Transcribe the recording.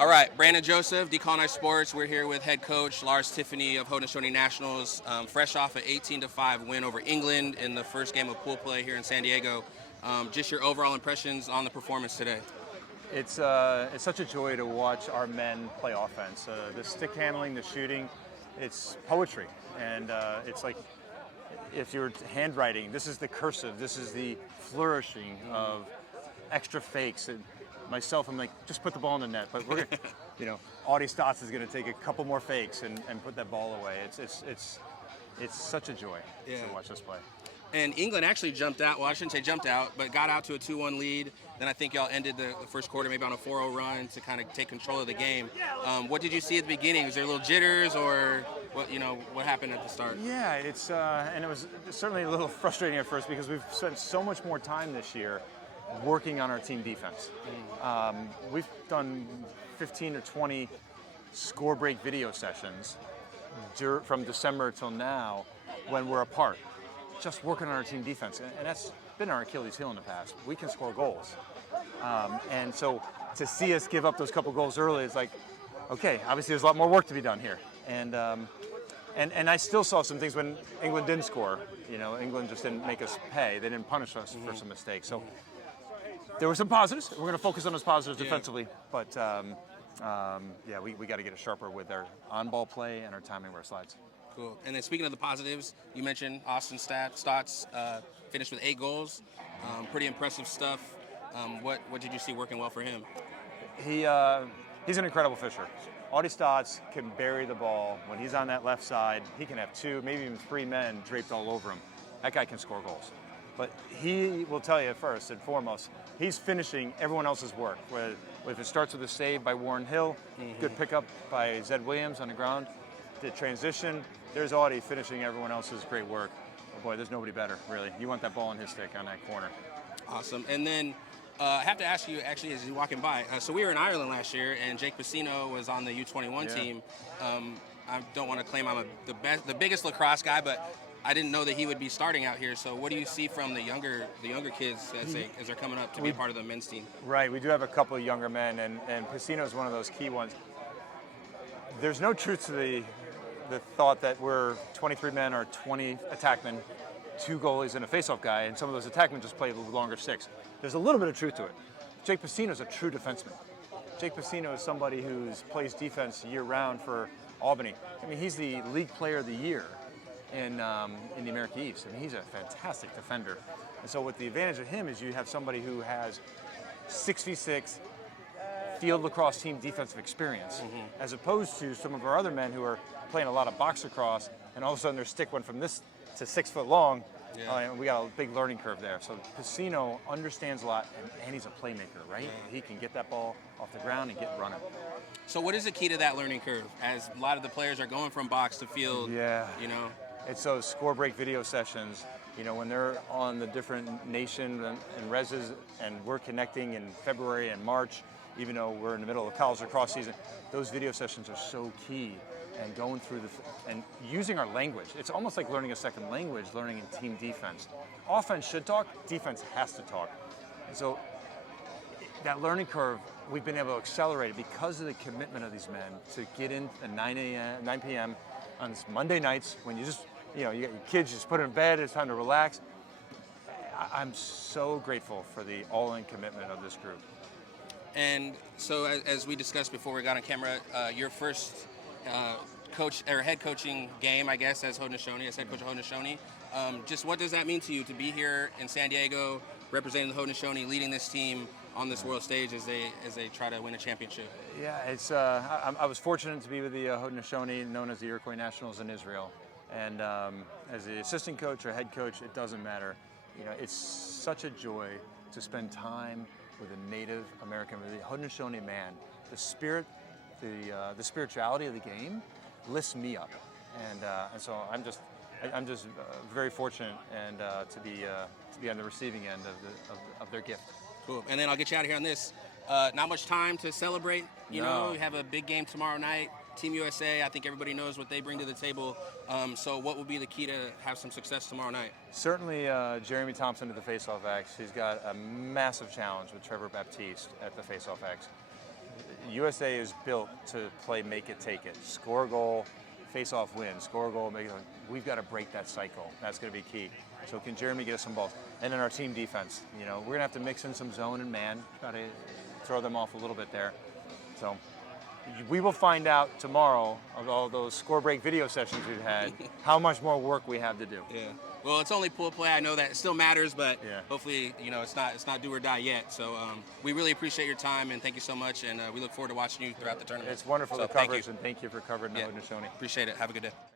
All right, Brandon Joseph, Decolonize Sports. We're here with head coach Lars Tiffany of Haudenosaunee Nationals, fresh off an 18-5 win over England in the first game of pool play here in San Diego. Just your overall impressions on the performance today. It's such a joy to watch our men play offense. The stick handling, the shooting, it's poetry. And it's like if you're handwriting, this is the cursive, this is the flourishing of extra fakes. And myself, I'm like, just put the ball in the net. But we're gonna, Audie Stotts is going to take a couple more fakes and put that ball away. It's such a joy to watch us play. And England actually jumped out. Well, I shouldn't say jumped out, but got out to a 2-1 lead. Then I think y'all ended the first quarter maybe on a 4-0 run to kind of take control of the game. What did you see at the beginning? Was there a little jitters, or what happened at the start? Yeah, and it was certainly a little frustrating at first because we've spent so much more time this year working on our team defense. We've done 15 or 20 score break video sessions from December till now when we're apart, just working on our team defense. And that's been our Achilles heel in the past. We can score goals. And so to see us give up those couple goals early is like, okay, obviously there's a lot more work to be done here. And I still saw some things when England didn't score. England just didn't make us pay. They didn't punish us for some mistakes. So there were some positives. We're going to focus on those positives defensively. But we got to get it sharper with our on-ball play and our timing where it slides. Cool. And then speaking of the positives, you mentioned Austin Stotts finished with 8 goals. Pretty impressive stuff. What did you see working well for him? He's an incredible fisher. Audie Stotts can bury the ball. When he's on that left side, he can have 2, maybe even 3 men draped all over him. That guy can score goals. But he will tell you first and foremost, he's finishing everyone else's work. If it starts with a save by Warren Hill, good pickup by Zed Williams on the ground, the transition, there's Audie finishing everyone else's great work. Oh boy, there's nobody better, really. You want that ball in his stick on that corner. Awesome. And then I have to ask you, actually, as you're walking by, so we were in Ireland last year, and Jake Piscino was on the U21 team. I don't want to claim I'm the biggest lacrosse guy, but I didn't know that he would be starting out here. So what do you see from the younger kids as they're coming up to be part of the men's team? Right, we do have a couple of younger men, and Piscino is one of those key ones. There's no truth to the thought that we're 23 men or 20 attackmen, 2 goalies and a faceoff guy, and some of those attackmen just play a little longer sticks. There's a little bit of truth to it. Jake Piscino is a true defenseman. Jake Piscino is somebody who plays defense year-round for Albany. I mean, he's the league player of the year in the American East. I mean, he's a fantastic defender. And so what the advantage of him is you have somebody who has 6v6 field lacrosse team defensive experience, as opposed to some of our other men who are playing a lot of box lacrosse, and all of a sudden their stick went from this to 6 foot long, and we got a big learning curve there. So Piscino understands a lot, and he's a playmaker, right? He can get that ball off the ground and get running. So what is the key to that learning curve, as a lot of the players are going from box to field? It's those score break video sessions, when they're on the different nation and reses, and we're connecting in February and March, even though we're in the middle of college lacrosse season. Those video sessions are so key, and going through and using our language. It's almost like learning a second language, learning in team defense. Offense should talk, defense has to talk. And so that learning curve, we've been able to accelerate it because of the commitment of these men to get in at 9 p.m. on Monday nights when you just, you got your kids, just put in bed, it's time to relax. I'm so grateful for the all-in commitment of this group. And so as we discussed before we got on camera, your first coach or head coaching game, I guess, as Haudenosaunee, as head coach of Haudenosaunee. Just what does that mean to you to be here in San Diego, representing the Haudenosaunee, leading this team on this world stage as they try to win a championship? Yeah, it's I was fortunate to be with the Haudenosaunee, known as the Iroquois Nationals in Israel, and as the assistant coach or head coach, it doesn't matter. It's such a joy to spend time with a Native American, with the Haudenosaunee man. The spirit, the spirituality of the game lifts me up, and so I'm just very fortunate and to be on the receiving end of their gift. Cool. And then I'll get you out of here on this. Not much time to celebrate. You have a big game tomorrow night. Team USA, I think everybody knows what they bring to the table. So what will be the key to have some success tomorrow night? Certainly Jeremy Thompson at the faceoff X. He's got a massive challenge with Trevor Baptiste at the faceoff X. USA is built to play make it, take it. Score a goal, face off win, score a goal, make it. We've got to break that cycle. That's going to be key. So can Jeremy get us some balls? And then our team defense. You know, we're going to have to mix in some zone and man. Got to throw them off a little bit there. So we will find out tomorrow of all those score break video sessions we've had, how much more work we have to do. Yeah. Well, it's only pool play. I know that it still matters, but Yeah. hopefully, you know, it's not do or die yet. So we really appreciate your time, and thank you so much. And we look forward to watching you throughout the tournament. It's wonderful So the thank coverage, you. and thank you for covering the Yeah. Haudenosaunee. Appreciate it. Have a good day.